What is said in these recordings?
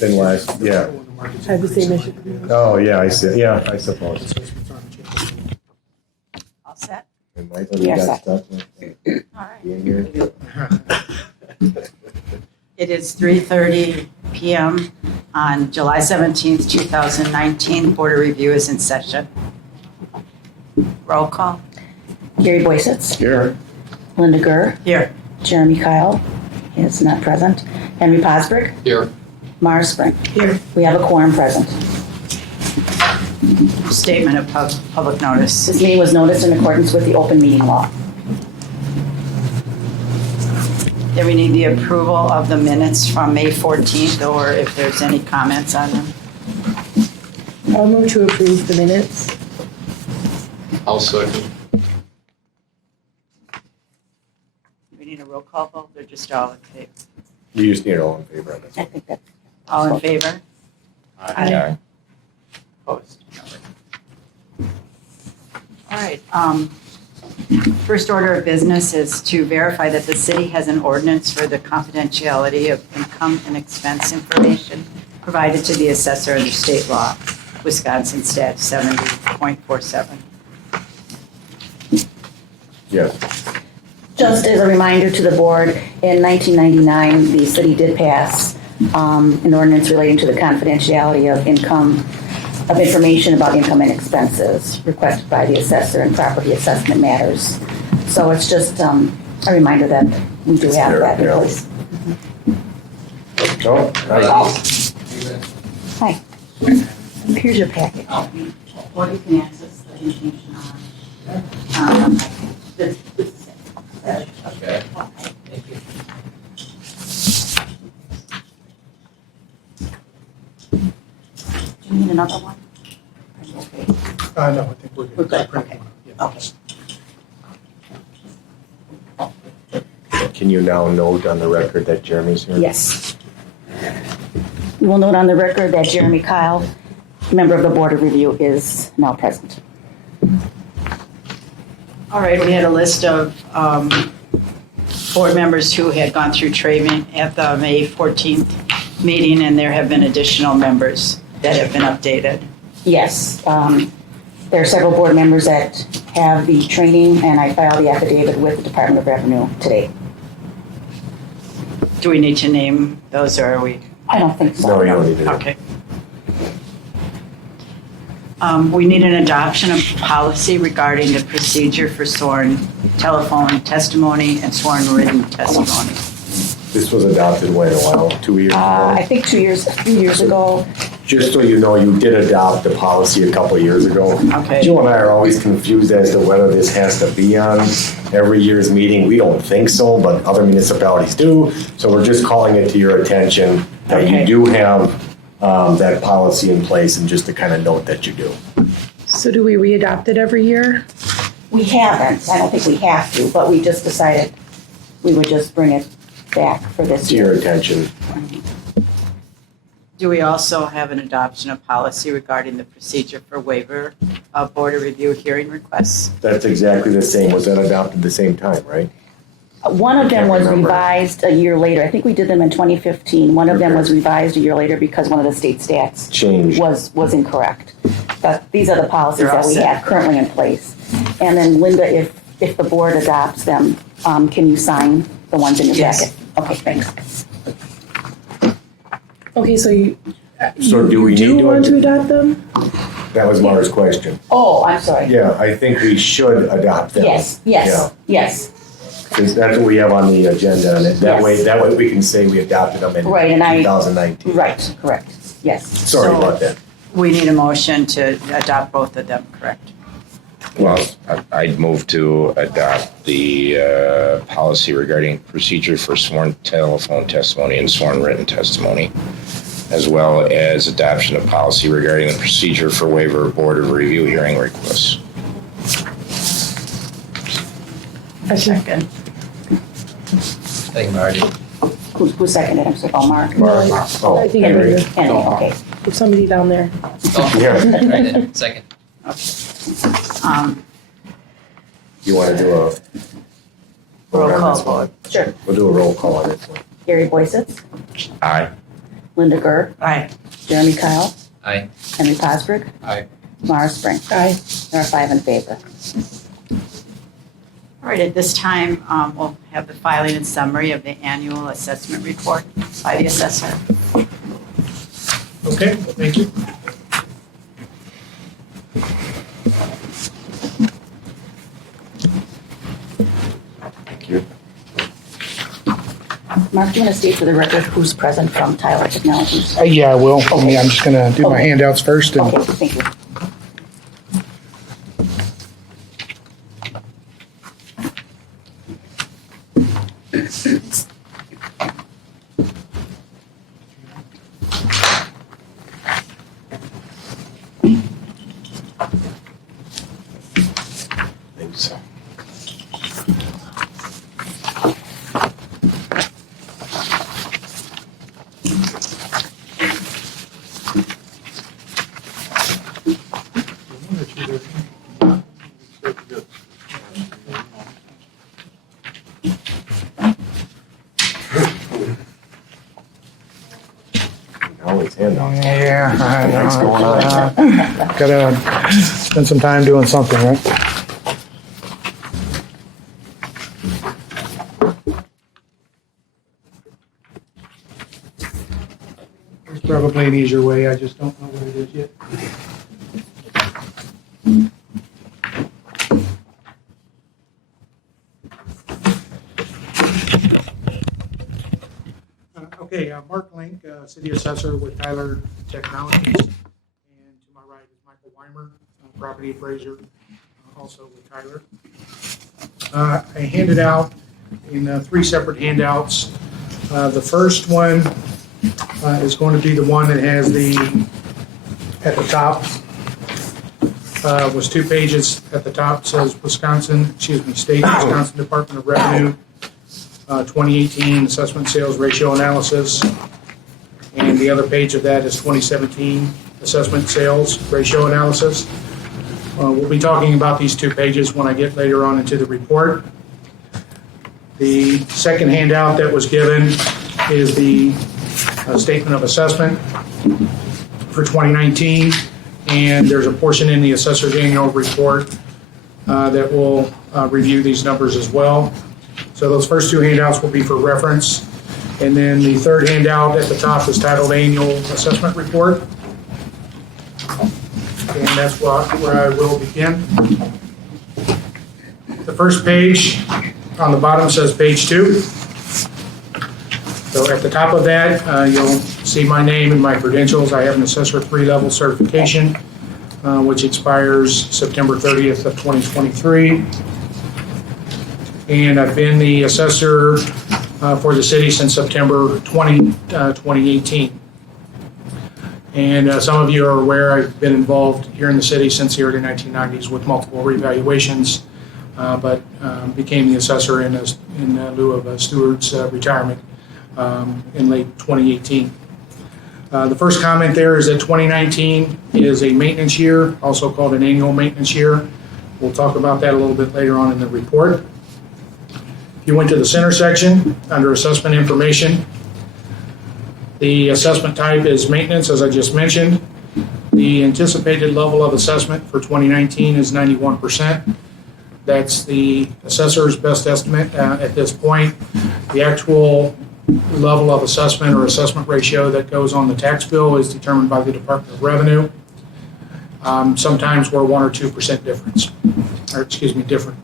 Than last, yeah. Have the same issue. Oh, yeah, I see, yeah, I suppose. All set? And Michael, you got stuff with All right. being here? It is 3:30 PM on July 17th, 2019. Board of Review is in session. Roll call. Gary Boysetts, Here. Linda Gurr, Here. Jeremy Kyle is not present, Henry Posberg, Here. Mara Spring. Here. We have a quorum present. Statement of public notice. This meeting was noticed in accordance with the open meeting law. Then we need the approval of the minutes from May 14th, or if there's any comments on them. I'll move to approve the minutes. I'll second. We need a roll call vote, or just all in favor? You just need all in favor of it. I think that, All in favor? Aye. Opposed? All right. First order of business is to verify that the city has an ordinance for the confidentiality of income and expense information provided to the assessor under state law, Wisconsin Stat 70.47. Yes. just as a reminder to the board, in 1999, the city did pass an ordinance relating to the confidentiality of information about income and expenses requested by the assessor in property assessment matters. So it's just a reminder that we do have that in place. No? Hi. Here's your packet. Or you can access the information on this. Okay. Thank you. Do you need another one? Are you okay? No, I think we're good. We're good, Print okay. one up, yeah. Okay. Can you now note on the record that Jeremy's here? Yes. We will note on the record that Jeremy Kyle, member of the Board of Review, is now present. All right, we had a list of board members who had gone through training at the May 14th meeting, and there have been additional members that have been updated. Yes, there are several board members that have the training, and I filed the affidavit with the Department of Revenue today. Do we need to name those, or are we? I don't think so. No, you don't need to. Okay. We need an adoption of policy regarding the procedure for sworn telephone testimony and sworn written testimony. This was adopted when, a while, 2 years I ago? think 3 years ago. Just so you know, you did adopt the policy a couple of years ago. Okay. Jill and I are always confused as to whether this has to be on every year's meeting. We don't think so, but other municipalities do. So we're just calling it to your attention that Okay. you do have that policy in place, and just to kind of note that you do. So do we re-adopt it every year? We haven't, I don't think we have to, but we just decided we would just bring it back for this To your year. attention. Do we also have an adoption of policy regarding the procedure for waiver of board of review hearing requests? That's exactly the same. Was that adopted the same time, right? One of them Can't was remember. revised a year later. I think we did them in 2015. One of them was revised a year later because one of the state stats Changed. was incorrect. But these are the policies They're all that we set. have currently in place. And then Linda, if the board adopts them, can you sign the ones in your Yes. packet? Okay, thanks. Okay, so So do we need do to? want to adopt them? That was Mara's question. Oh, I'm sorry. Yeah, I think we should adopt them. Yes, Yeah. yes. Because that's what we have on the agenda, and that Yes. way we can say we adopted them in Right, and 2019. Right, correct, yes. Sorry So- about that. We need a motion to adopt both of them, correct? Well, I'd move to adopt the policy regarding procedure for sworn telephone testimony and sworn written testimony, as well as adoption of policy regarding the procedure for waiver of board of review hearing requests. Second. Thank you, Marty. Who seconded? I'm sorry, oh, Mark. Mark. Oh, I think Henry. Henry. Henry, okay. There's somebody down there. Oh, Yeah. right then. Second. You want to do a Roll on call this one? vote. Sure. We'll do a roll call on this one. Gary Boysetts, Aye. Linda Gerr, Aye. Jeremy Kyle, Aye. Henry Posberg, Aye. Mara Spring. Aye. There are 5 in favor. All right, at this time, we'll have the filing and summary of the annual assessment report by the assessor. Okay, thank you. Thank you. Mark, do you want to state for the record who's present from Tyler Technologies? Yeah, I will. I'm just going to do my handouts first. And Okay, thank you. Think so. Always hand out. yeah, I know. What's going on? Gotta spend some time doing something, right? There's probably an easier way. I just don't know what it is yet. Okay, Mark Link, City Assessor with Tyler Technologies. And to my right is Michael Weimer, Property Appraiser, also with Tyler. I handed out in 3 separate handouts. The first one is going to be the one that has at the top, was 2 pages. At the top says State Wisconsin Department of Revenue 2018 Assessment Sales Ratio Analysis. And the other page of that is 2017 Assessment Sales Ratio Analysis. We'll be talking about these 2 pages when I get later on into the report. The second handout that was given is the Statement of Assessment for 2019, and there's a portion in the Assessor's Annual Report that will review these numbers as well. So those first 2 handouts will be for reference. And then the third handout at the top is titled Annual Assessment Report. And that's where I will begin. The first page on the bottom says page 2. So at the top of that, you'll see my name and my credentials. I have an Assessor 3-level certification, which expires September 30th of 2023. And I've been the assessor for the city since September 2018. And some of you are aware I've been involved here in the city since the early 1990s with multiple revaluations, but became the assessor in lieu of Stewart's retirement in late 2018. The first comment there is that 2019 is a maintenance year, also called an annual maintenance year. We'll talk about that a little bit later on in the report. If you went to the center section under assessment information, the assessment type is maintenance, as I just mentioned. The anticipated level of assessment for 2019 is 91%. That's the assessor's best estimate at this point. The actual level of assessment or assessment ratio that goes on the tax bill is determined by the Department of Revenue. Sometimes we're 1 or 2% different.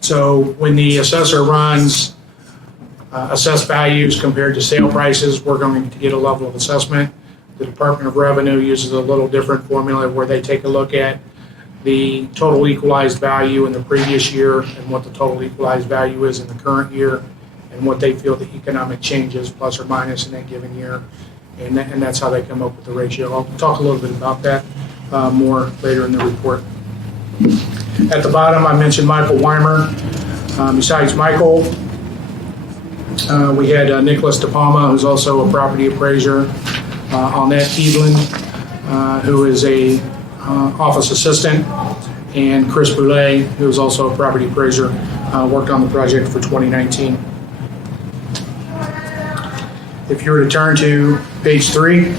So when the assessor runs assessed values compared to sale prices, we're going to get a level of assessment. The Department of Revenue uses a little different formula where they take a look at the total equalized value in the previous year and what the total equalized value is in the current year and what they feel the economic change is plus or minus in that given year. And that's how they come up with the ratio. I'll talk a little bit about that more later in the report. At the bottom, I mentioned Michael Weimer. Besides Michael, we had Nicholas DePalma, who's also a property appraiser, Annette Evelyn, who is a office assistant, and Chris Boulay, who is also a property appraiser, worked on the project for 2019. If you were to turn to page 3.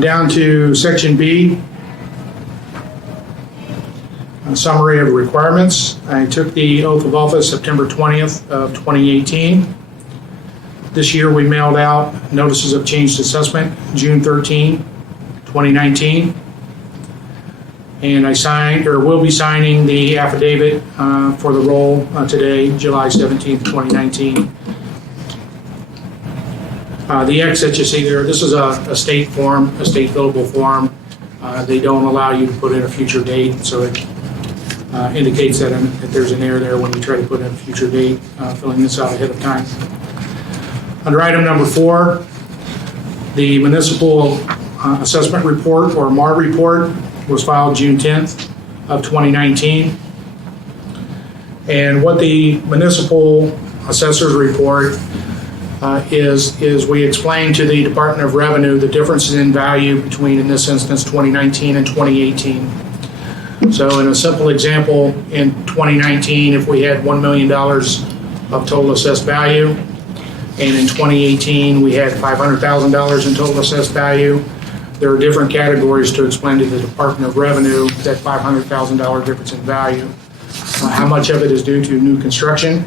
Down to section B, a summary of requirements. I took the oath of office September 20th of 2018. This year we mailed out notices of changed assessment June 13, 2019. And I signed, or will be signing, the affidavit for the role today, July 17th, 2019. The X that you see there, this is a state form, a state fillable form. They don't allow you to put in a future date, so it indicates that there's an error there when you try to put in a future date, filling this out ahead of time. Under item number 4, the municipal assessment report, or MAR report, was filed June 10th of 2019. And what the municipal assessor's report is we explain to the Department of Revenue the differences in value between, in this instance, 2019 and 2018. So in a simple example, in 2019, if we had $1 million of total assessed value, and in 2018 we had $500,000 in total assessed value, there are different categories to explain to the Department of Revenue that $500,000 difference in value. How much of it is due to new construction?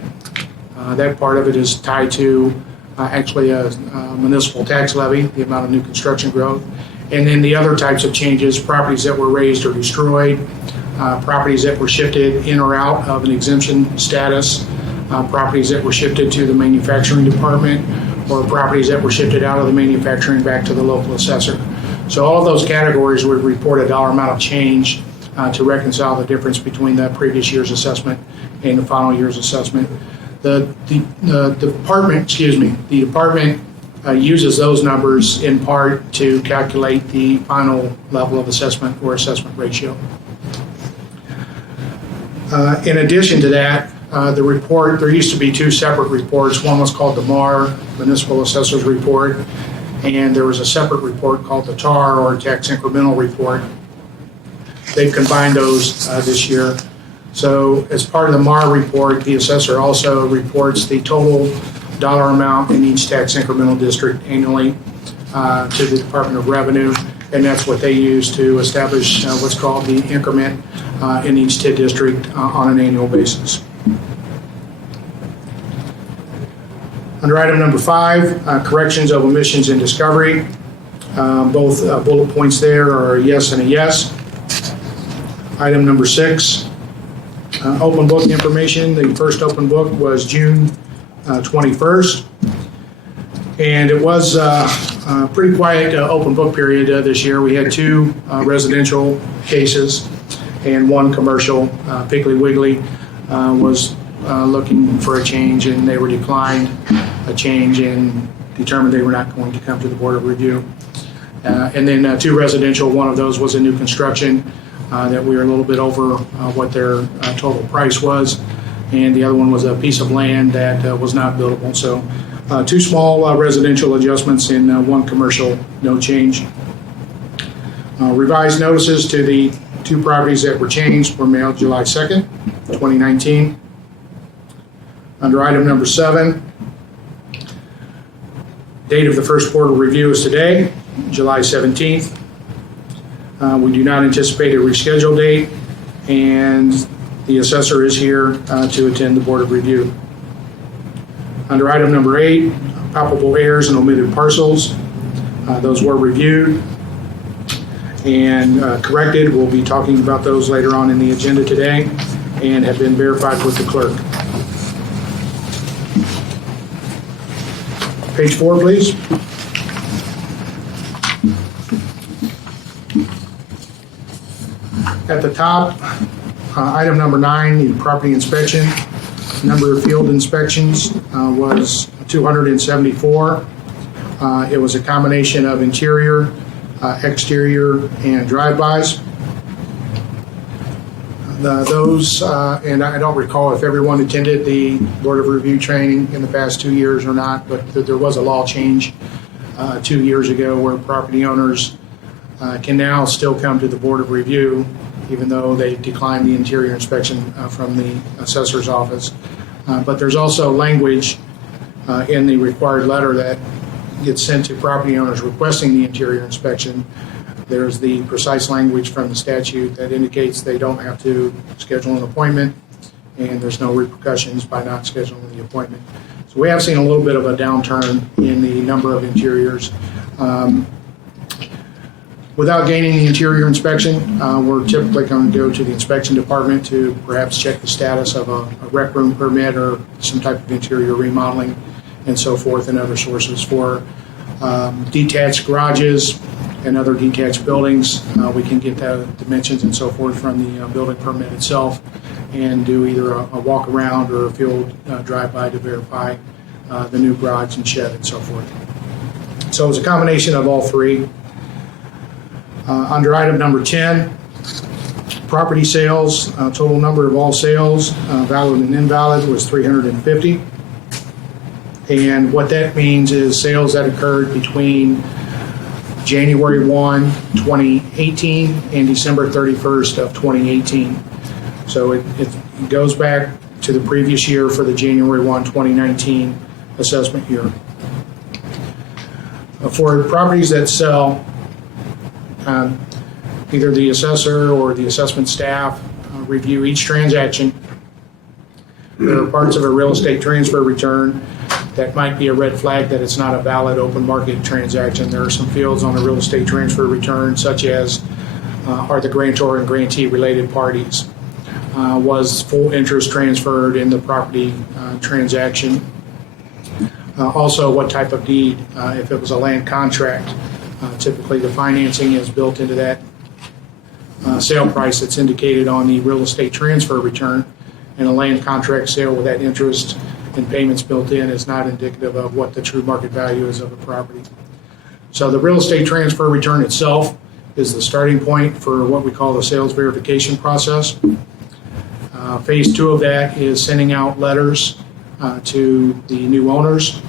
That part of it is tied to actually a municipal tax levy, the amount of new construction growth. And then the other types of changes, properties that were raised or destroyed, properties that were shifted in or out of an exemption status, properties that were shifted to the manufacturing department, or properties that were shifted out of the manufacturing back to the local assessor. So all of those categories would report a dollar amount of change to reconcile the difference between the previous year's assessment and the final year's assessment. The department uses those numbers in part to calculate the final level of assessment or assessment ratio. In addition to that, the report, there used to be 2 separate reports. One was called the MAR, Municipal Assessor's Report, and there was a separate report called the TAR, or Tax Incremental Report. They've combined those this year. So as part of the MAR report, the assessor also reports the total dollar amount in each tax incremental district annually to the Department of Revenue, and that's what they use to establish what's called the increment in each TID district on an annual basis. Under item number 5, corrections of omissions in discovery. Both bullet points there are a yes and a yes. Item number 6, open book information. The first open book was June 21st. And it was a pretty quiet open book period this year. We had 2 residential cases and 1 commercial. Piggly Wiggly was looking for a change, and they were declined a change and determined they were not going to come to the Board of Review. And then 2 residential, one of those was a new construction that we were a little bit over what their total price was, and the other one was a piece of land that was not buildable. So 2 small residential adjustments and 1 commercial, no change. Revised notices to the 2 properties that were changed were mailed July 2nd, 2019. Under item number 7, date of the first quarter review is today, July 17th. We do not anticipate a rescheduled date, and the assessor is here to attend the Board of Review. Under item number 8, palpable errors and omitted parcels. Those were reviewed and corrected. We'll be talking about those later on in the agenda today and have been verified with the clerk. Page 4, please. At the top, item number 9, the property inspection. Number of field inspections was 274. It was a combination of interior, exterior, and drive-bys. And I don't recall if everyone attended the Board of Review training in the past 2 years or not, but there was a law change 2 years ago where property owners can now still come to the Board of Review even though they declined the interior inspection from the assessor's office. But there's also language in the required letter that gets sent to property owners requesting the interior inspection. There's the precise language from the statute that indicates they don't have to schedule an appointment, and there's no repercussions by not scheduling the appointment. So we have seen a little bit of a downturn in the number of interiors. Without gaining the interior inspection, we're typically going to go to the inspection department to perhaps check the status of a rec room permit or some type of interior remodeling and so forth, and other sources for detached garages and other detached buildings. We can get the dimensions and so forth from the building permit itself and do either a walk around or a field drive-by to verify the new garage and shed and so forth. So it's a combination of all three. Under item number 10, property sales, total number of all sales, valid and invalid, was 350. And what that means is sales that occurred between January 1, 2018 and December 31st of 2018. So it goes back to the previous year for the January 1, 2019 assessment year. For properties that sell, either the assessor or the assessment staff review each transaction. There are parts of a real estate transfer return that might be a red flag that it's not a valid open market transaction. There are some fields on a real estate transfer return, such as are the grantor and grantee related parties? Was full interest transferred in the property transaction? Also, what type of deed? If it was a land contract, typically the financing is built into that sale price that's indicated on the real estate transfer return, and a land contract sale with that interest and payments built in is not indicative of what the true market value is of a property. So the real estate transfer return itself is the starting point for what we call the sales verification process. Phase 2 of that is sending out letters to the new owners.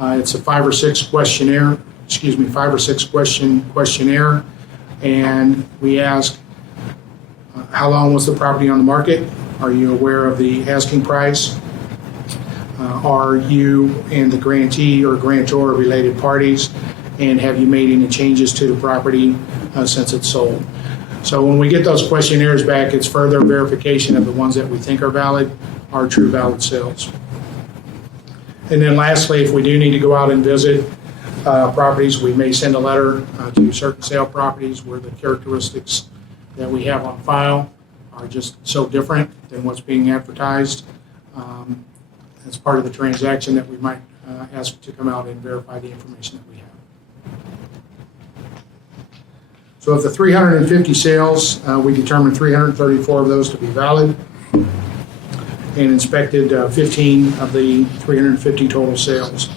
It's a 5 or 6 question questionnaire, and we ask, how long was the property on the market? Are you aware of the asking price? Are you and the grantee or grantor related parties? And have you made any changes to the property since it's sold? So when we get those questionnaires back, it's further verification of the ones that we think are valid, are true valid sales. And then lastly, if we do need to go out and visit properties, we may send a letter to certain sale properties where the characteristics that we have on file are just so different than what's being advertised. As part of the transaction that we might ask to come out and verify the information that we have. So of the 350 sales, we determined 334 of those to be valid and inspected 15 of the 350 total sales.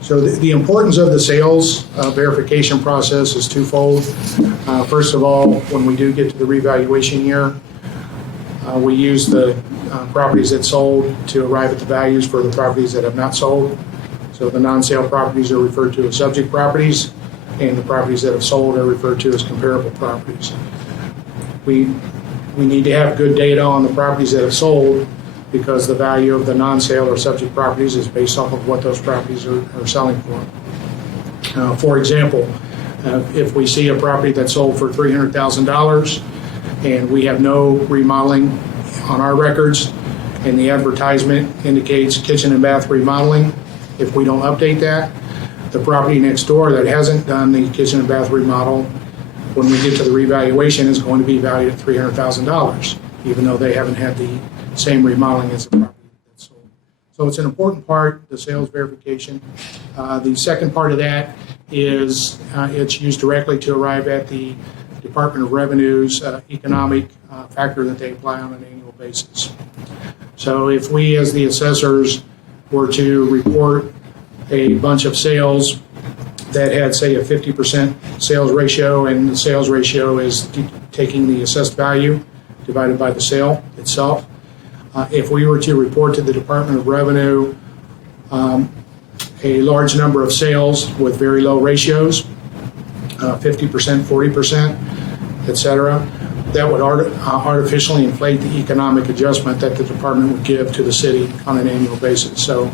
So the importance of the sales verification process is twofold. First of all, when we do get to the revaluation year, we use the properties that sold to arrive at the values for the properties that have not sold. So the non-sale properties are referred to as subject properties, and the properties that have sold are referred to as comparable properties. We need to have good data on the properties that have sold, because the value of the non-sale or subject properties is based off of what those properties are selling for. For example, if we see a property that's sold for $300,000 and we have no remodeling on our records, and the advertisement indicates kitchen and bath remodeling, if we don't update that, the property next door that hasn't done the kitchen and bath remodel, when we get to the revaluation, is going to be valued at $300,000, even though they haven't had the same remodeling as the property that's sold. So it's an important part, the sales verification. The second part of that is it's used directly to arrive at the Department of Revenue's economic factor that they apply on an annual basis. So if we as the assessors were to report a bunch of sales that had, say, a 50% sales ratio, and the sales ratio is taking the assessed value divided by the sale itself, if we were to report to the Department of Revenue a large number of sales with very low ratios, 50%, 40%, et cetera, that would artificially inflate the economic adjustment that the department would give to the city on an annual basis. So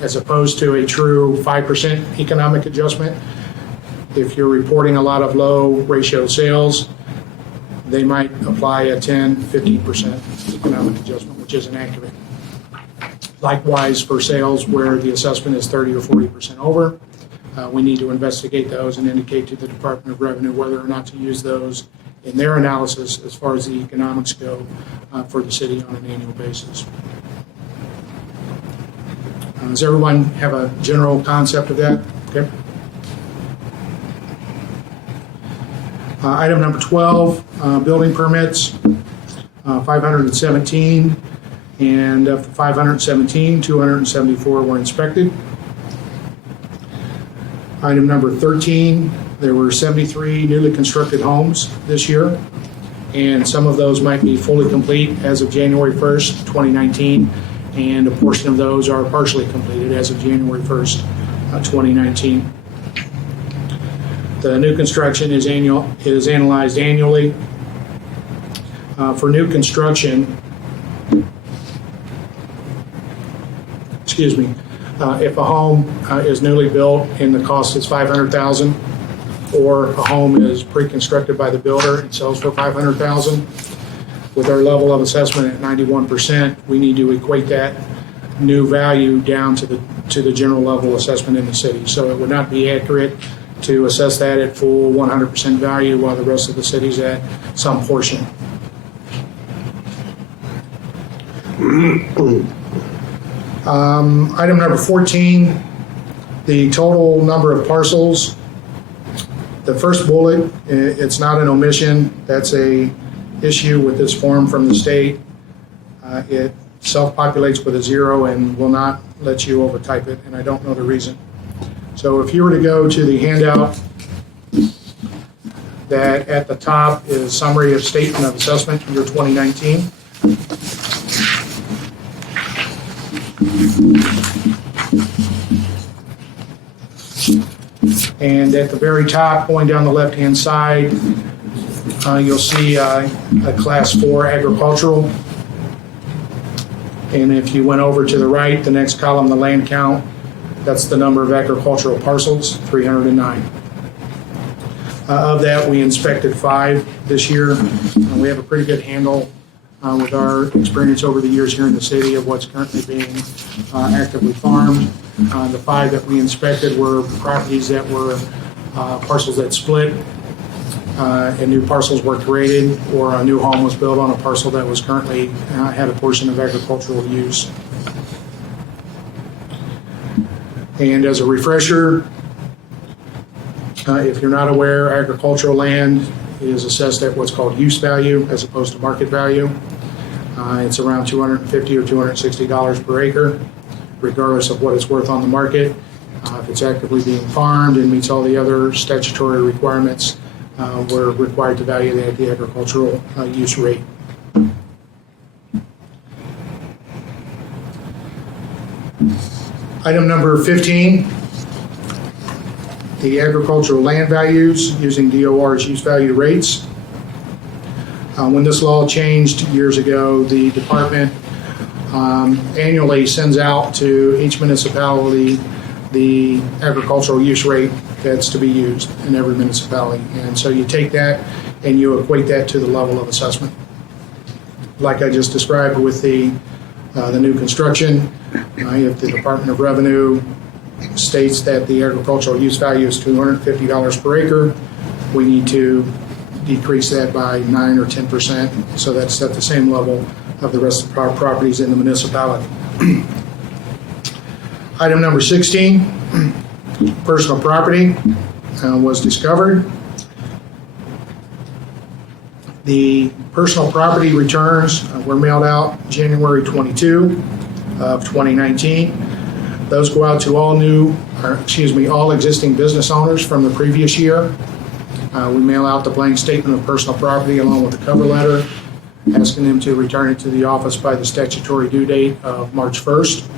as opposed to a true 5% economic adjustment, if you're reporting a lot of low ratio sales, they might apply a 10, 15% economic adjustment, which isn't accurate. Likewise, for sales where the assessment is 30 or 40% over, we need to investigate those and indicate to the Department of Revenue whether or not to use those in their analysis as far as the economics go for the city on an annual basis. Does everyone have a general concept of that? Okay. Item number 12, building permits, 517, and of the 517, 274 were inspected. Item number 13, there were 73 newly constructed homes this year, and some of those might be fully complete as of January 1st, 2019, and a portion of those are partially completed as of January 1st, 2019. The new construction is analyzed annually. For new construction, if a home is newly built and the cost is $500,000, or a home is pre-constructed by the builder and sells for $500,000, with our level of assessment at 91%, we need to equate that new value down to the general level assessment in the city. So it would not be accurate to assess that at full 100% value while the rest of the city's at some portion. Item number 14, the total number of parcels. The first bullet, it's not an omission. That's a issue with this form from the state. It self-populates with a 0 and will not let you overtype it, and I don't know the reason. So if you were to go to the handout, that at the top is summary of statement of assessment year 2019. And at the very top, going down the left-hand side, you'll see a class 4 agricultural. And if you went over to the right, the next column, the land count, that's the number of agricultural parcels, 309. Of that, we inspected 5 this year. We have a pretty good handle with our experience over the years here in the city of what's currently being actively farmed. The 5 that we inspected were properties that were parcels that split and new parcels were created, or a new home was built on a parcel that was currently had a portion of agricultural use. And as a refresher, if you're not aware, agricultural land is assessed at what's called use value as opposed to market value. It's around $250 or $260 per acre, regardless of what it's worth on the market. If it's actively being farmed and meets all the other statutory requirements, we're required to value that at the agricultural use rate. Item number 15, the agricultural land values using DOR's use value rates. When this law changed years ago, the department annually sends out to each municipality the agricultural use rate that's to be used in every municipality. And so you take that and you equate that to the level of assessment. Like I just described with the new construction, if the Department of Revenue states that the agricultural use value is $250 per acre, we need to decrease that by 9 or 10%, so that's at the same level of the rest of our properties in the municipality. Item number 16, personal property was discovered. The personal property returns were mailed out January 22 of 2019. Those go out to all existing business owners from the previous year. We mail out the blank statement of personal property along with the cover letter, asking them to return it to the office by the statutory due date of March 1st.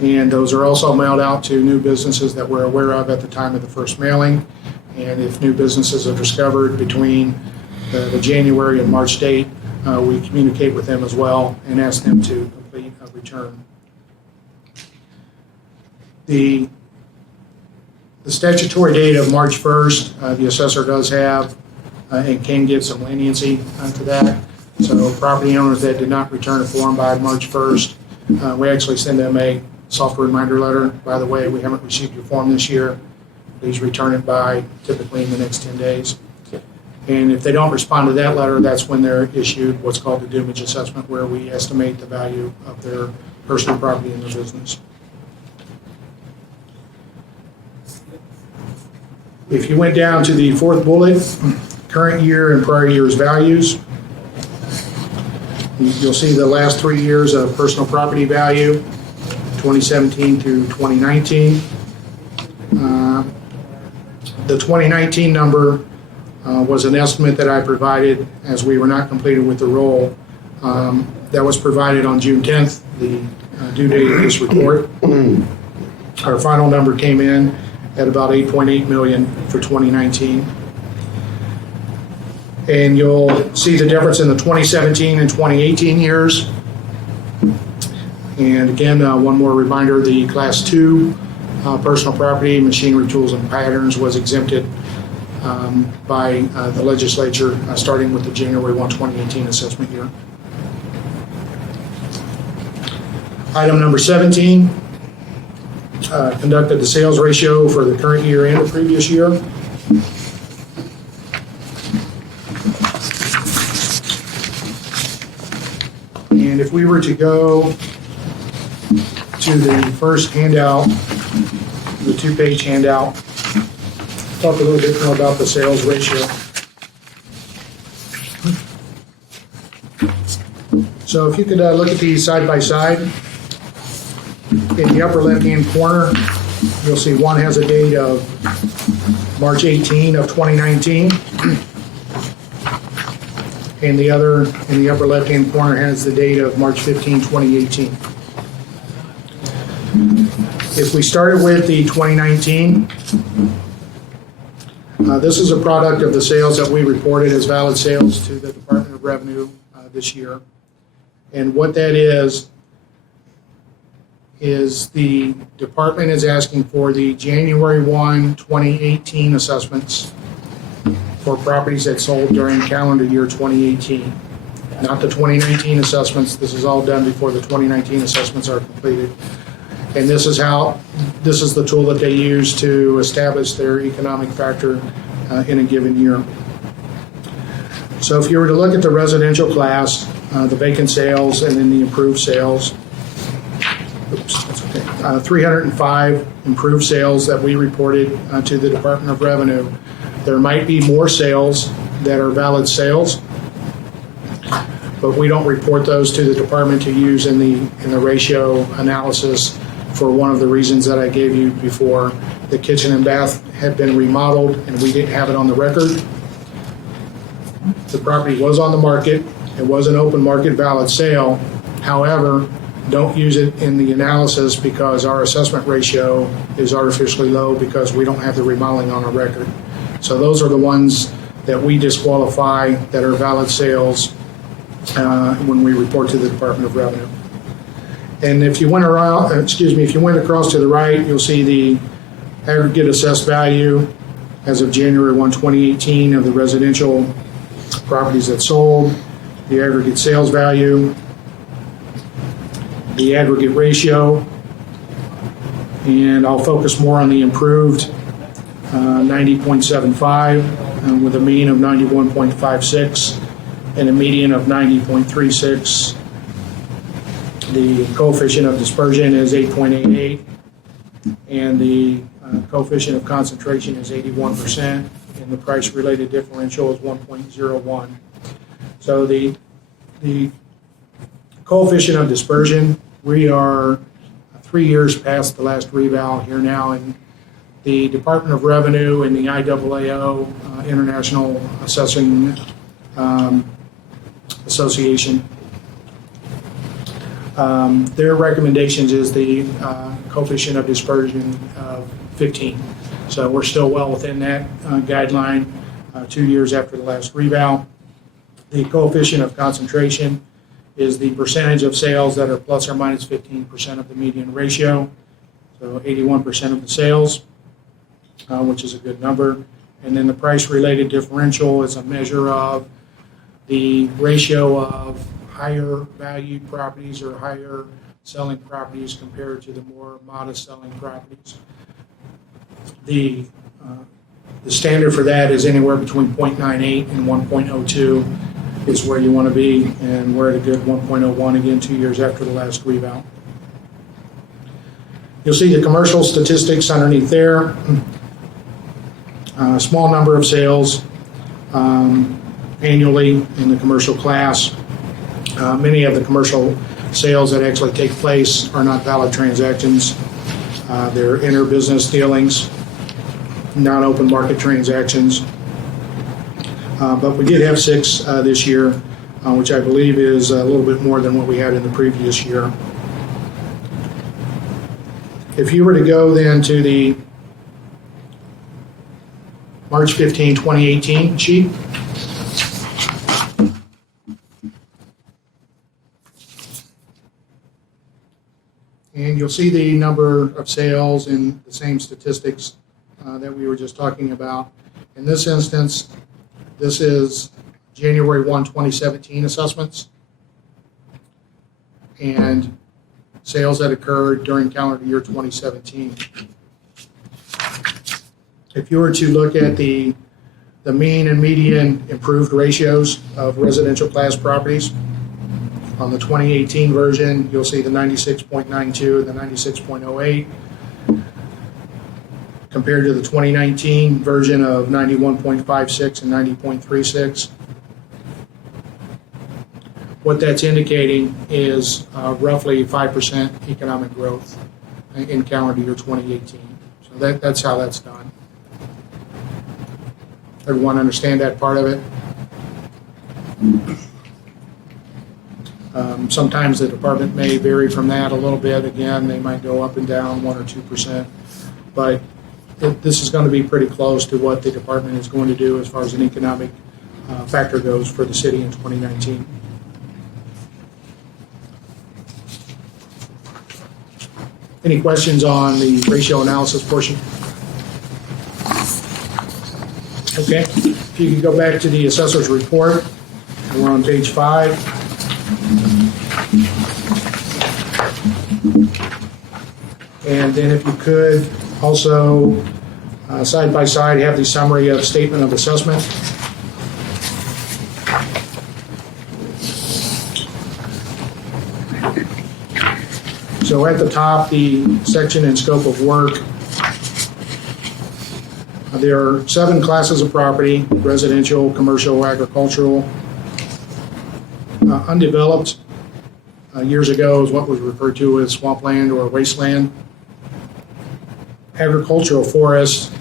And those are also mailed out to new businesses that we're aware of at the time of the first mailing. And if new businesses are discovered between the January and March date, we communicate with them as well and ask them to complete a return. The statutory date of March 1st, the assessor does have and can give some leniency to that. So property owners that did not return a form by March 1st, we actually send them a soft reminder letter. By the way, we haven't received your form this year. Please return it by typically in the next 10 days. And if they don't respond to that letter, that's when they're issued what's called the doomage assessment, where we estimate the value of their personal property and their business. If you went down to the fourth bullet, current year and prior year's values, you'll see the last 3 years of personal property value, 2017 through 2019. The 2019 number was an estimate that I provided as we were not completed with the roll. That was provided on June 10th, the due date of this report. Our final number came in at about 8.8 million for 2019. And you'll see the difference in the 2017 and 2018 years. And again, one more reminder, the Class 2 personal property, machinery, tools, and patterns was exempted by the legislature starting with the January 1, 2018 assessment year. Item number 17, conducted the sales ratio for the current year and the previous year. And if we were to go to the first handout, the 2-page handout, talk a little bit more about the sales ratio. So if you could look at these side by side, in the upper left-hand corner, you'll see one has a date of March 18 of 2019, and the other in the upper left-hand corner has the date of March 15, 2018. If we started with the 2019, this is a product of the sales that we reported as valid sales to the Department of Revenue this year. And what that is the department is asking for the January 1, 2018 assessments for properties that sold during calendar year 2018. Not the 2019 assessments. This is all done before the 2019 assessments are completed. And this is the tool that they use to establish their economic factor in a given year. So if you were to look at the residential class, the vacant sales and then the improved sales, 305 improved sales that we reported to the Department of Revenue. There might be more sales that are valid sales, but we don't report those to the department to use in the ratio analysis for one of the reasons that I gave you before. The kitchen and bath had been remodeled and we didn't have it on the record. The property was on the market. It was an open market valid sale. However, don't use it in the analysis because our assessment ratio is artificially low because we don't have the remodeling on our record. So those are the ones that we disqualify that are valid sales when we report to the Department of Revenue. And if you went if you went across to the right, you'll see the aggregate assessed value as of January 1, 2018 of the residential properties that sold, the aggregate sales value, the aggregate ratio, and I'll focus more on the improved 90.75 with a mean of 91.56 and a median of 90.36. The coefficient of dispersion is 8.88 and the coefficient of concentration is 81% and the price related differential is 1.01. So the coefficient of dispersion, we are 3 years past the last reval here now, and the Department of Revenue and the IAAO, International Assessing Association, Their recommendations is the coefficient of dispersion of 15. So we're still well within that guideline 2 years after the last reval. The coefficient of concentration is the percentage of sales that are plus or minus 15% of the median ratio. So 81% of the sales, which is a good number. And then the price-related differential is a measure of the ratio of higher valued properties or higher selling properties compared to the more modest selling properties. The standard for that is anywhere between 0.98 and 1.02 is where you want to be, and we're at a good 1.01 again 2 years after the last reval. You'll see the commercial statistics underneath there. Small number of sales annually in the commercial class. Many of the commercial sales that actually take place are not valid transactions. They're inter-business dealings, non-open market transactions. But we did have 6 this year, which I believe is a little bit more than what we had in the previous year. If you were to go then to the March 15, 2018 sheet, and you'll see the number of sales and the same statistics that we were just talking about. In this instance, this is January 1, 2017 assessments and sales that occurred during calendar year 2017. If you were to look at the mean and median improved ratios of residential class properties, on the 2018 version, you'll see the 96.92 and the 96.08 compared to the 2019 version of 91.56 and 90.36. What that's indicating is roughly 5% economic growth in calendar year 2018. So that's how that's done. Everyone understand that part of it? Sometimes the department may vary from that a little bit. Again, they might go up and down 1 or 2%, but this is going to be pretty close to what the department is going to do as far as an economic factor goes for the city in 2019. Any questions on the ratio analysis portion? Okay, if you could go back to the assessor's report, we're on page 5. And then if you could also side by side have the summary of statement of assessment. So at the top, the section and scope of work. There are 7 classes of property: residential, commercial, agricultural. Undeveloped years ago is what was referred to as swampland or wasteland. Agricultural forest,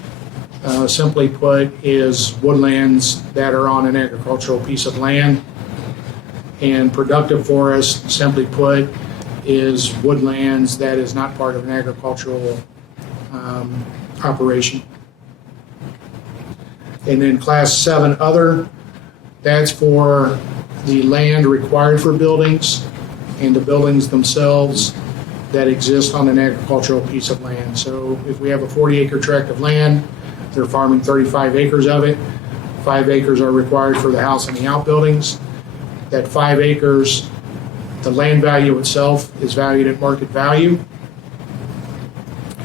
simply put, is woodlands that are on an agricultural piece of land. And productive forest, simply put, is woodlands that is not part of an agricultural operation. And then class 7 other, that's for the land required for buildings and the buildings themselves that exist on an agricultural piece of land. So if we have a 40-acre tract of land, they're farming 35 acres of it. 5 acres are required for the house and the outbuildings. That 5 acres, the land value itself is valued at market value,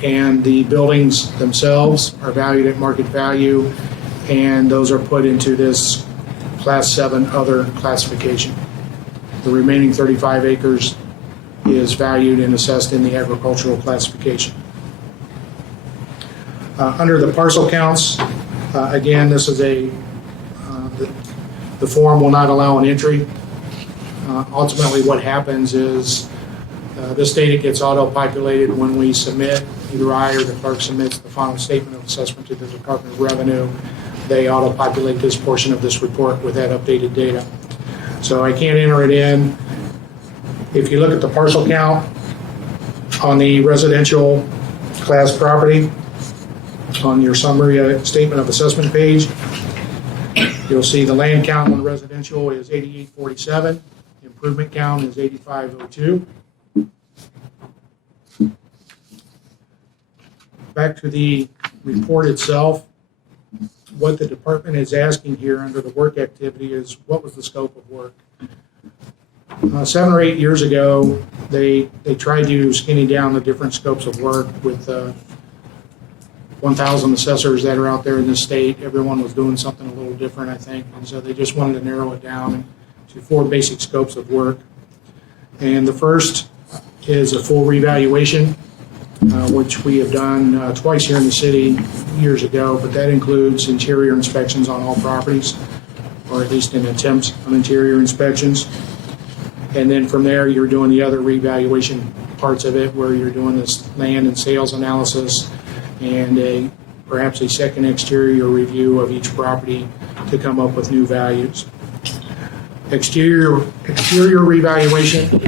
and the buildings themselves are valued at market value, and those are put into this class 7 other classification. The remaining 35 acres is valued and assessed in the agricultural classification. Under the parcel counts, again, this is the form will not allow an entry. Ultimately what happens is this data gets auto-populated when we submit, either I or the clerk submits the final statement of assessment to the Department of Revenue. They auto-populate this portion of this report with that updated data. So I can't enter it in. If you look at the parcel count on the residential class property, on your summary statement of assessment page, you'll see the land count on residential is 8847, improvement count is 8502. Back to the report itself, what the department is asking here under the work activity is what was the scope of work. 7 or 8 years ago, they tried to skinny down the different scopes of work with 1,000 assessors that are out there in the state. Everyone was doing something a little different, I think, and so they just wanted to narrow it down to 4 basic scopes of work. And the first is a full revaluation, which we have done twice here in the city years ago, but that includes interior inspections on all properties, or at least an attempt on interior inspections. And then from there, you're doing the other revaluation parts of it, where you're doing this land and sales analysis and perhaps a second exterior review of each property to come up with new values. Exterior revaluation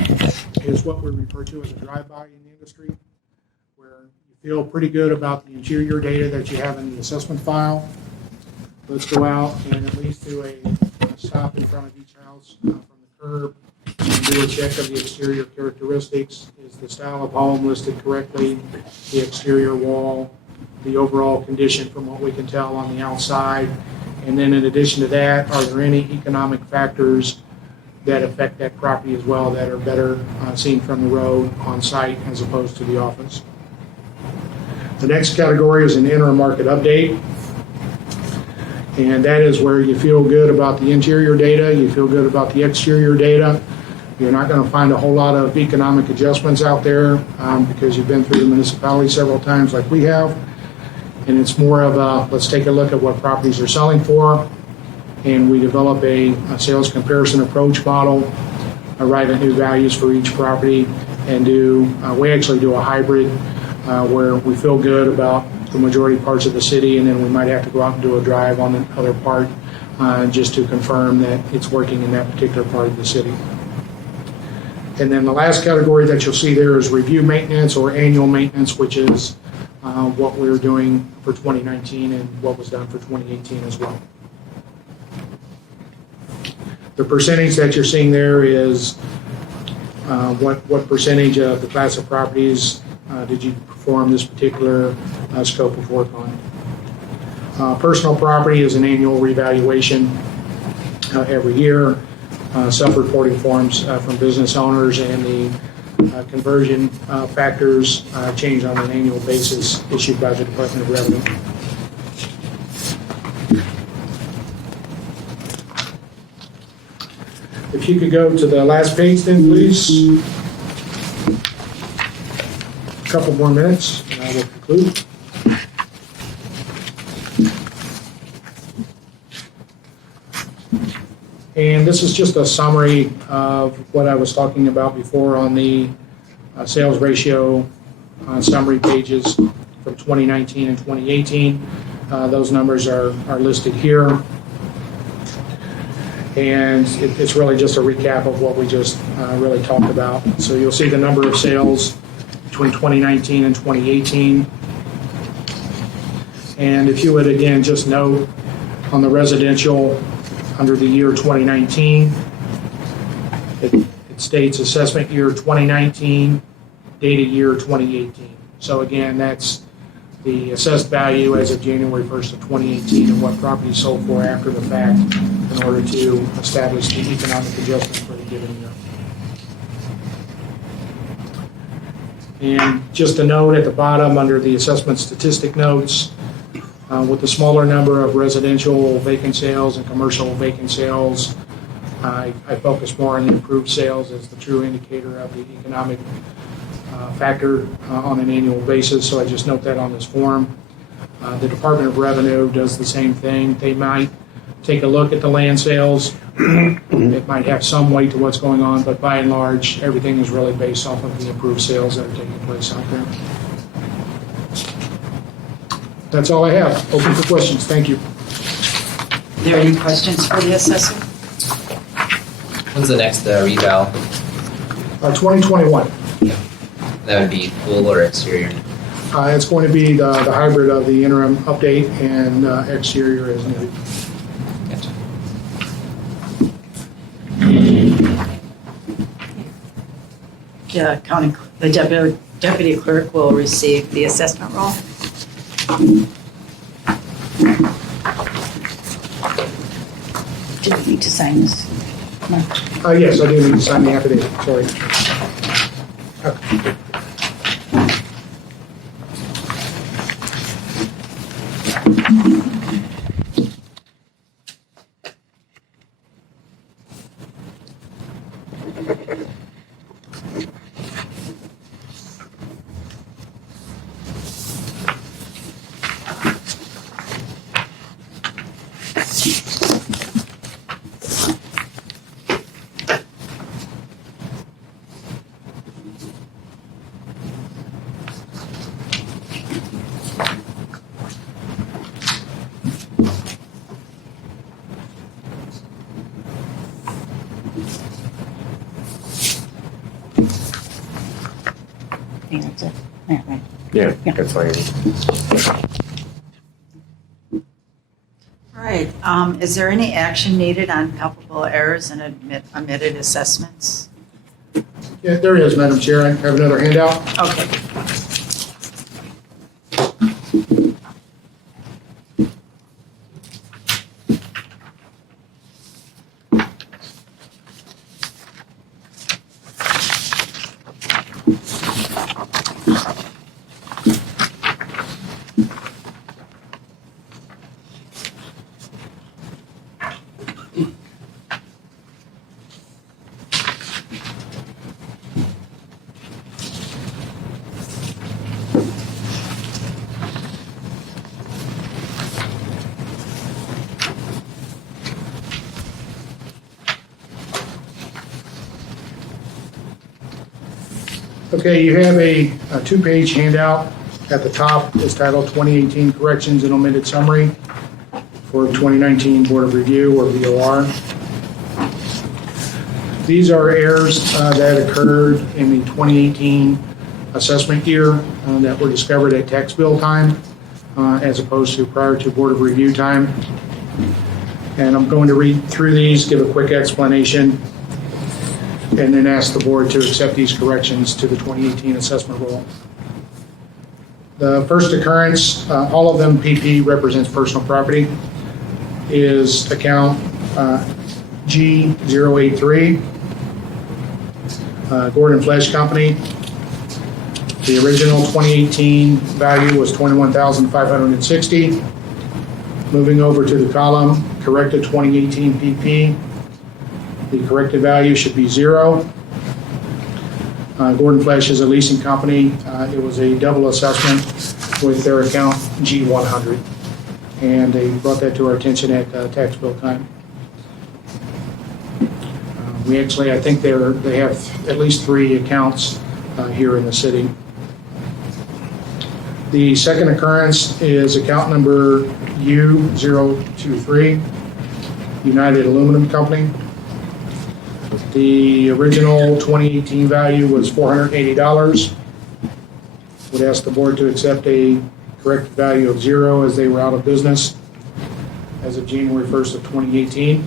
is what we refer to as a drive-by in the industry, where you feel pretty good about the interior data that you have in the assessment file. Let's go out and at least do a stop in front of each house from the curb and do a check of the exterior characteristics. Is the style of home listed correctly? The exterior wall, the overall condition from what we can tell on the outside. And then in addition to that, are there any economic factors that affect that property as well that are better seen from the road on site as opposed to the office? The next category is an interim market update. And that is where you feel good about the interior data, you feel good about the exterior data. You're not going to find a whole lot of economic adjustments out there because you've been through the municipality several times like we have. And it's more of a, let's take a look at what properties are selling for. And we develop a sales comparison approach model, arrive at new values for each property, and we actually do a hybrid where we feel good about the majority parts of the city, and then we might have to go out and do a drive on the other part just to confirm that it's working in that particular part of the city. And then the last category that you'll see there is review maintenance or annual maintenance, which is what we're doing for 2019 and what was done for 2018 as well. The percentage that you're seeing there is what percentage of the class of properties did you perform this particular scope of work on. Personal property is an annual revaluation every year. Self-reporting forms from business owners and the conversion factors change on an annual basis issued by the Department of Revenue. If you could go to the last page then, please. A couple more minutes and I will conclude. And this is just a summary of what I was talking about before on the sales ratio summary pages from 2019 and 2018. Those numbers are listed here. And it's really just a recap of what we just really talked about. So you'll see the number of sales between 2019 and 2018. And if you would again just note on the residential under the year 2019, it states assessment year 2019, data year 2018. So again, that's the assessed value as of January 1st of 2018 and what property sold for after the fact in order to establish the economic adjustment for the given year. And just a note at the bottom under the assessment statistic notes, with the smaller number of residential vacant sales and commercial vacant sales, I focus more on the improved sales as the true indicator of the economic factor on an annual basis, so I just note that on this form. The Department of Revenue does the same thing. They might take a look at the land sales. It might have some weight to what's going on, but by and large, everything is really based off of the improved sales that are taking place out there. That's all I have. Open for questions. Thank you. Are there any questions for the assessor? When's the next reval? 2021. That would be full or exterior? It's going to be the hybrid of the interim update and exterior as needed. Gotcha. The deputy clerk will receive the assessment roll. Do we need to sign this? Yes, I do need to sign the affidavit, sorry. I think that's it. Yeah, right. Yeah, Yeah. that's fine. All right, is there any action needed on culpable errors and omitted assessments? Yeah, there is, Madam Chair. I have another handout. Okay. Okay, you have a two-page handout. At the top is titled 2018 Corrections and Omitted Summary for 2019 Board of Review, or BOR. These are errors that occurred in the 2018 assessment year that were discovered at tax bill time as opposed to prior to Board of Review time. And I'm going to read through these, give a quick explanation, and then ask the board to accept these corrections to the 2018 assessment roll. The first occurrence, all of them PP represents personal property, is account G083, Gordon Flesh Company. The original 2018 value was $21,560. Moving over to the column, corrected 2018 PP. The corrected value should be 0. Gordon Flesh is a leasing company. It was a double assessment with their account G100. And they brought that to our attention at tax bill time. We actually, I think they have at least 3 accounts here in the city. The second occurrence is account number U023, United Aluminum Company. The original 2018 value was $480. Would ask the board to accept a corrected value of 0 as they were out of business as of January 1st of 2018.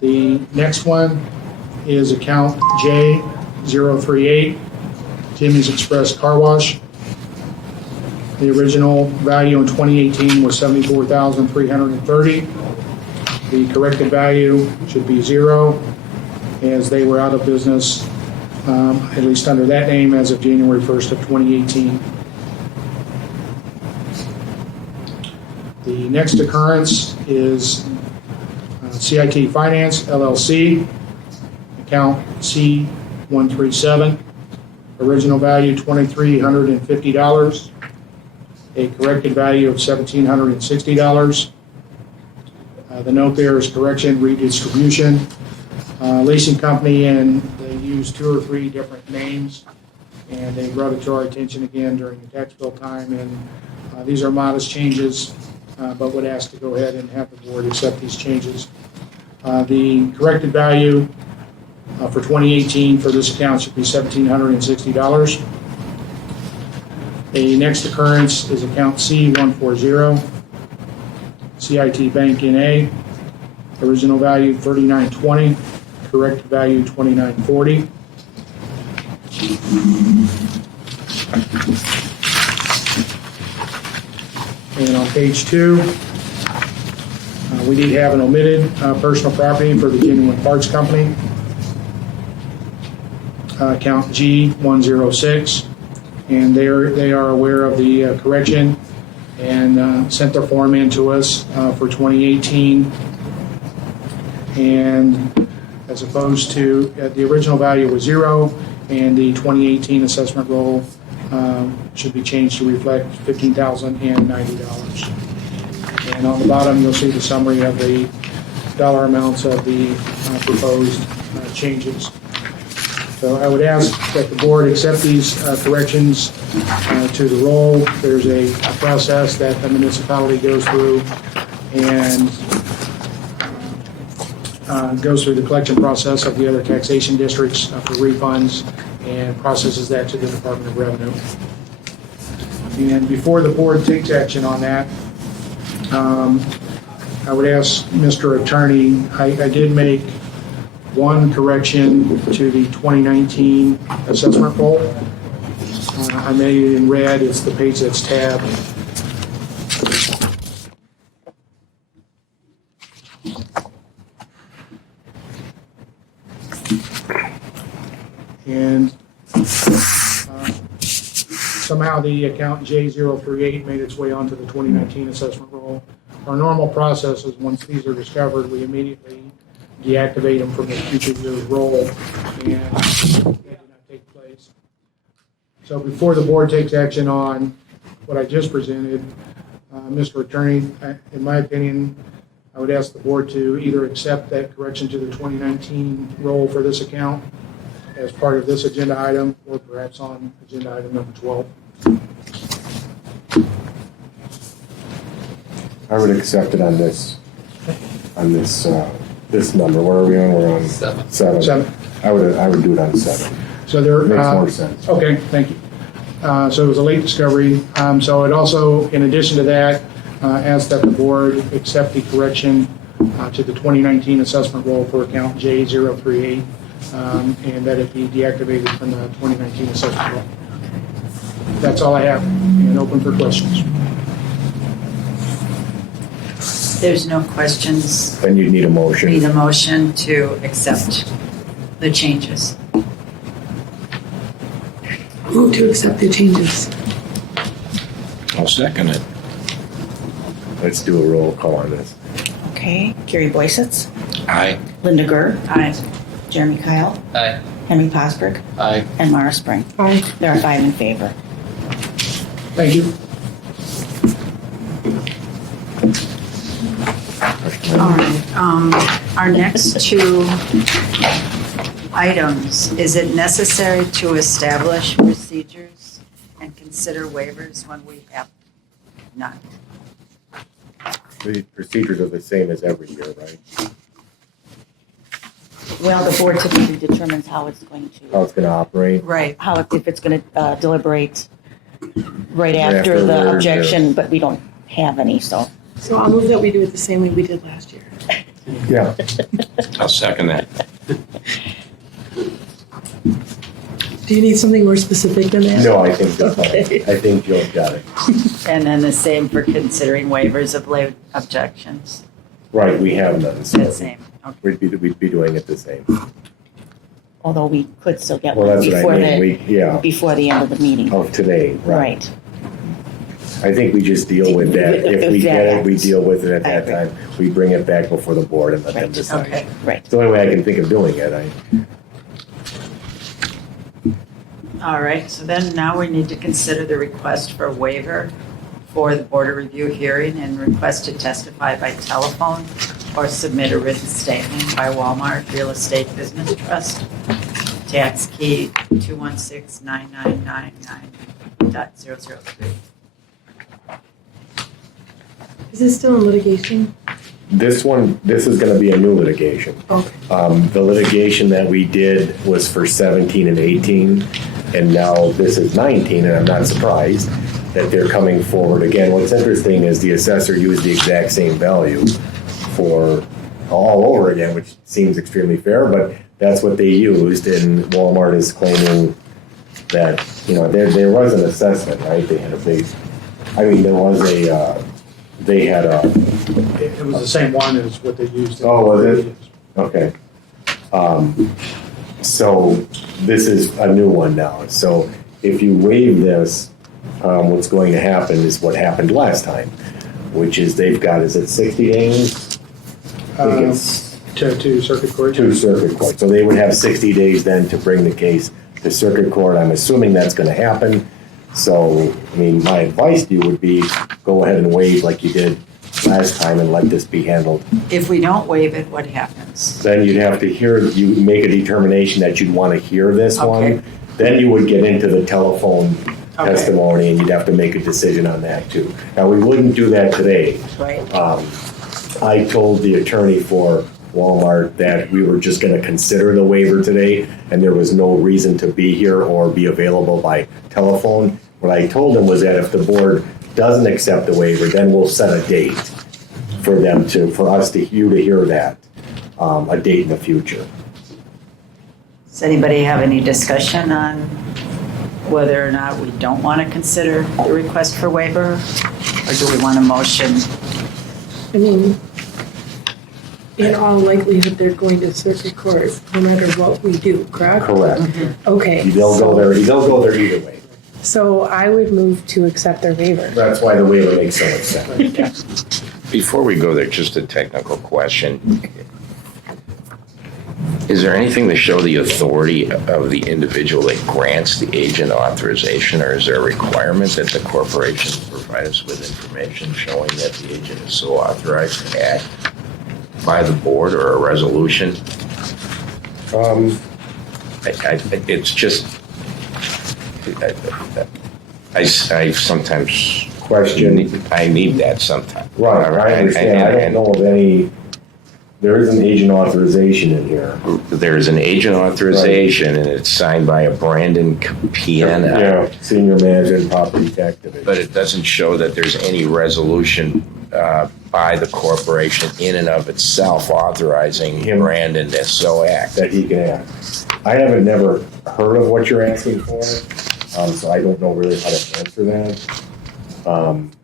The next one is account J038, Jimmy's Express Car Wash. The original value in 2018 was $74,330. The corrected value should be 0 as they were out of business, at least under that name, as of January 1st of 2018. The next occurrence is CIT Finance, LLC, account C137, original value $2,350, a corrected value of $1,760. The note there is correction, redistribution, leasing company, and they used 2 or 3 different names, and they brought it to our attention again during the tax bill time, and these are modest changes, but would ask to go ahead and have the board accept these changes The corrected value for 2018 for this account should be $1,760. The next occurrence is account C140, CIT Bank NA. Original value $39.20, corrected value $29.40. And on page 2, we did have an omitted personal property for the Genuine Parts Company. Account G106, and they are aware of the correction and sent their form in to us for 2018. And as opposed to the original value was 0, and the 2018 assessment roll should be changed to reflect $15,090. And on the bottom, you'll see the summary of the dollar amounts of the proposed changes. So I would ask that the board accept these corrections to the roll. There's a process that the municipality goes through and goes through the collection process of the other taxation districts for refunds and processes that to the Department of Revenue. And before the board takes action on that, I would ask Mr. Attorney, I did make one correction to the 2019 assessment roll. I made it in red. It's the page that's tabbed. And somehow the account J038 made its way onto the 2019 assessment roll. Our normal process is once these are discovered, we immediately deactivate them from the future year's roll, and that did not take place. So before the board takes action on what I just presented, Mr. Attorney, in my opinion, I would ask the board to either accept that correction to the 2019 roll for this account as part of this agenda item, or perhaps on agenda item number 12. I would accept it on this number. What are we on? We're on 7. 7. I would do it on 7. So there Makes more sense. Okay, thank you. So it was a late discovery. So it also, in addition to that, asked that the board accept the correction to the 2019 assessment roll for account J038, and that it be deactivated from the 2019 assessment roll. That's all I have, and open for questions. There's no questions. Then you'd need a motion. Need a motion to accept the changes. Move to accept the changes. I'll second it. Let's do a roll call on this. Okay, Gary Boysitz, Aye. Linda Gurr, Aye. Jeremy Kyle, Aye. Henry Posberg, Aye. and Mara Spring. Aye. There are 5 in favor. Thank you. All right. Our next 2 items, is it necessary to establish procedures and consider waivers when we have none? The procedures are the same as every year, right? Well, the board typically determines how it's going to, How it's going to operate. Right. if it's going to deliberate right after the Afterwards, objection, but we don't have any, so. So I'll move that we do it the same way we did last year. Yeah. I'll second that. Do you need something more specific than that? No, I think that's fine. Okay. I think Joe got it. And then the same for considering waivers of late objections? Right, we have none. So The same. Okay. we'd be doing it the same. Although we could still get Well, one that's what before I mean. the, before the end of the meeting. Of today, right. Right. I think we just deal with that. If we If that get it, we happens. deal with it at I that agree. time. We bring it back before the board and let them Right. decide. Okay. Right. It's the only way I can think of doing it. All right, so then now we need to consider the request for waiver for the Board of Review hearing and request to testify by telephone or submit a written statement by Walmart Real Estate Business Trust, tax key 2169999.003. Is this still in litigation? This is gonna be a new litigation. Okay. The litigation that we did was for 17 and 18, and now this is 19, and I'm not surprised that they're coming forward again. What's interesting is the assessor used the exact same value for all over again, which seems extremely fair, but that's what they used, and Walmart is claiming that, there was an assessment, right? There was It was the same one as what they used. Oh, was it? Okay. So this is a new one now. So if you waive this, what's going to happen is what happened last time, which is they've got, is it 60 days? I think it's To circuit court. to circuit court. So they would have 60 days then to bring the case to circuit court. I'm assuming that's going to happen. So, my advice to you would be go ahead and waive like you did last time and let this be handled. If we don't waive it, what happens? Then you'd have to you make a determination that you'd want to hear this Okay. one. Then you would get into the telephone Okay. testimony and you'd have to make a decision on that too. Now, we wouldn't do that today. Right. I told the attorney for Walmart that we were just going to consider the waiver today and there was no reason to be here or be available by telephone. What I told him was that if the board doesn't accept the waiver, then we'll set a date for you to hear that, a date in the future. Does anybody have any discussion on whether or not we don't want to consider the request for waiver? Or do we want a motion? I mean, in all likelihood, they're going to circuit court no matter what we do, correct? Correct. Okay. They'll go there either way. So I would move to accept their waiver. That's why the waiver makes so much sense. Before we go there, just a technical question. Is there anything to show the authority of the individual that grants the agent authorization, or is there a requirement that the corporation provide us with information showing that the agent is so authorized to act by the board or a resolution? It's just, I sometimes Question. I need that sometimes. Right, I understand. I don't know of any, there is an agent authorization in here. There's an agent authorization, and it's signed by a Brandon Capiena. Yeah, senior manager in property tax division. But it doesn't show that there's any resolution by the corporation in and of itself authorizing Him. Brandon to so act. That he can act. I haven't never heard of what you're asking for, so I don't know really how to answer that.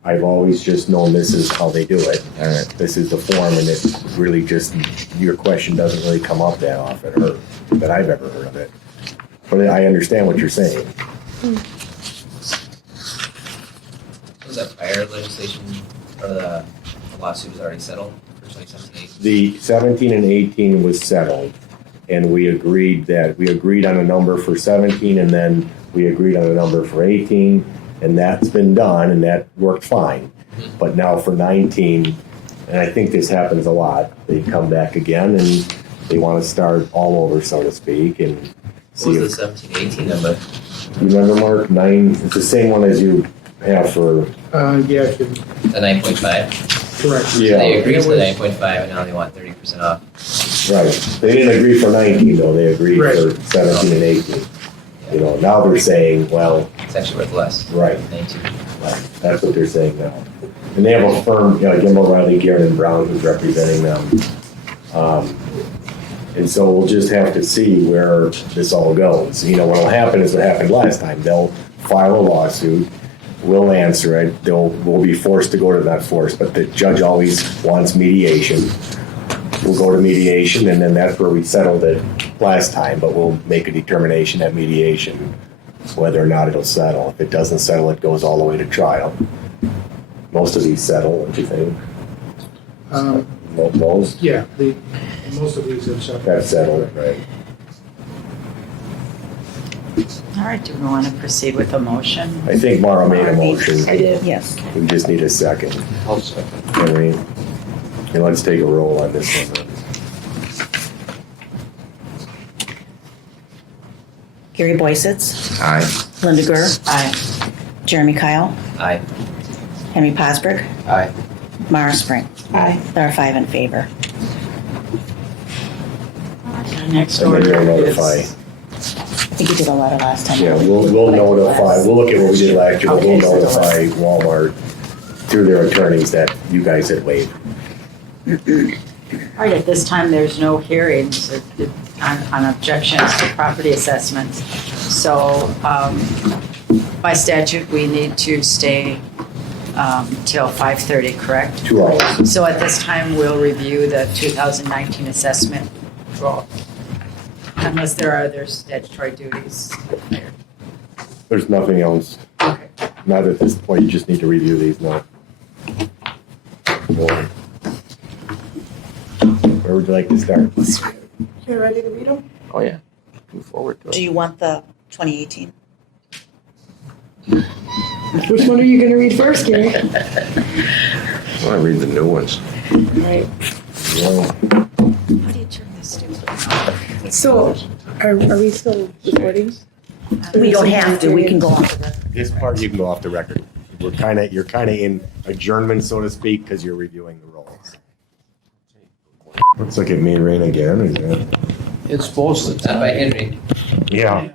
I've always just known this is how they do it. All right. This is the form, and it really just, your question doesn't really come up that often, or that I've ever heard of it. But I understand what you're saying. Was that prior legislation or the lawsuit was already settled for 2017? The 17 and 18 was settled, and we agreed on a number for 17, and then we agreed on a number for 18, and that's been done, and that worked fine. But now for 19, and I think this happens a lot, they come back again, and they want to start all over, so to speak, and What see was the if, 17-18 number? you remember, Mark? 9, it's the same one as you have for, Yeah, if you- The 9.5? correct. yeah. They agreed to the 9.5 and now they want 30% off. Right. They didn't agree for 19, though. They agreed Right. for 17 and 18. Now they're saying, well, It's actually worth less. right. 19. Right, that's what they're saying now. And they have a firm, Jim O'Reilly, Garrett and Brown, who's representing them. And so we'll just have to see where this all goes. What'll happen is what happened last time. They'll file a lawsuit, we'll answer it, we'll be forced to go to, not forced, but the judge always wants mediation. We'll go to mediation, and then that's where we settled it last time, but we'll make a determination at mediation whether or not it'll settle. If it doesn't settle, it goes all the way to trial. Most of these settle, don't you think? Most? Yeah, most of these have settled. That's settled, right? All right, do we want to proceed with a motion? I think Mara made a motion. I did. Yes. We just need a second. Henry. And let's take a roll on this one. Gary Boysitz, Aye. Linda Gurr, Aye. Jeremy Kyle, Aye. Henry Posberg, Aye. Mara Spring. Aye. There are 5 in favor. Next And then order you'll is. notify. I think you did a letter last time. Yeah, we'll notify, we'll look at what we did last year, but we'll Okay, so notify Walmart through their attorneys that you guys had waived. All right, at this time, there's no hearings on objections to property assessments. So by statute, we need to stay till 5:30, correct? 2 hours. So at this time, we'll review the 2019 assessment roll. Unless there are other statutory duties. There's nothing else. Okay. Not at this point, you just need to review these now. Where would you like to start? You ready to read them? Oh, yeah. Move forward to Do you want the 2018? Which one are you gonna read first, Gary? I want to read the new ones. Right. Yeah. How do you turn this stupid off? So, are we still recording? We don't have to, we can go on. This part, you can go off the record. You're kind of in adjournment, so to speak, because you're reviewing the rolls. Let's look at me rain again. Is that- It's supposed to. Not by Henry. Yeah.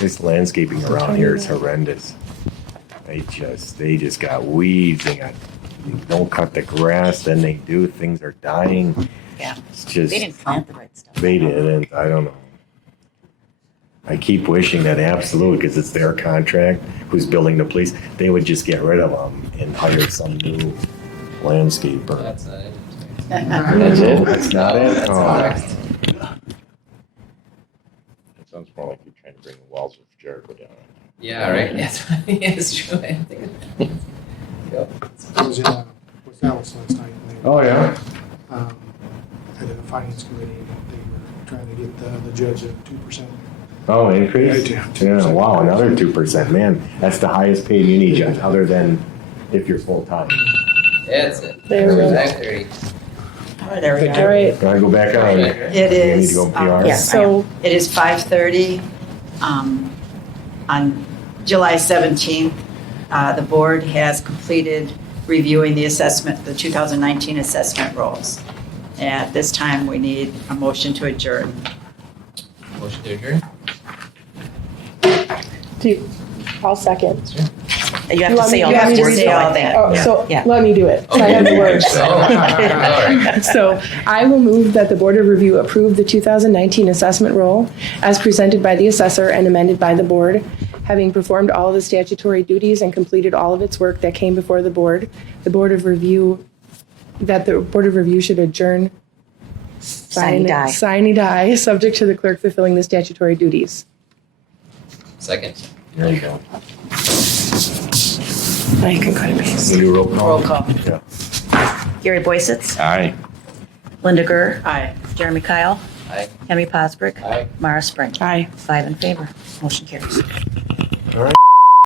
This landscaping around here is horrendous. They just got weeds. They don't cut the grass. Then they do. Things are dying. Yeah. It's just. They didn't plant the right stuff. They didn't. I don't know. I keep wishing that Absolute, because it's their contract, who's building the police, they would just get rid of them and hire some new landscaper. That's not it. That's it? That's not it? That's Oh. next. It sounds more like you're trying to bring the walls of Jericho down. Yeah, right? That's yeah, it's true. I didn't think of that. Yep. I was in with Alice last night. And they, Oh, yeah? At the finance committee, they were trying to get the judge at 2%. Oh, increase? Yeah, Yeah, wow, another 2%. Man, that's the highest paid uni judge, other than if you're full-time. That's it. There we go. Exact 30. There we Thank go. All right. Can I go back on? It You need is, to go PR? yes. So, it is 5:30. On July 17th, the board has completed reviewing the assessment, the 2019 assessment rolls. At this time, we need a motion to adjourn. Motion to adjourn? I'll second. You have to say all You want me that. to read Say all that. Oh, so Yeah. let me do it. So I have the words. All right. So I will move that the Board of Review approve the 2019 assessment roll as presented by the assessor and amended by the board. Having performed all of the statutory duties and completed all of its work that came before the board, the Board of Review should adjourn. Sine die. Sine die, subject to the clerk fulfilling the statutory duties. Second. There you go. Now you can cut and paste. We do roll call? Roll call. Yeah. Gary Boycitz, Aye. Linda Gurr, Aye. Jeremy Kyle, Aye. Henry Posbrick, Aye. Mara Spring. Aye. 5 in favor. Motion carries. All right.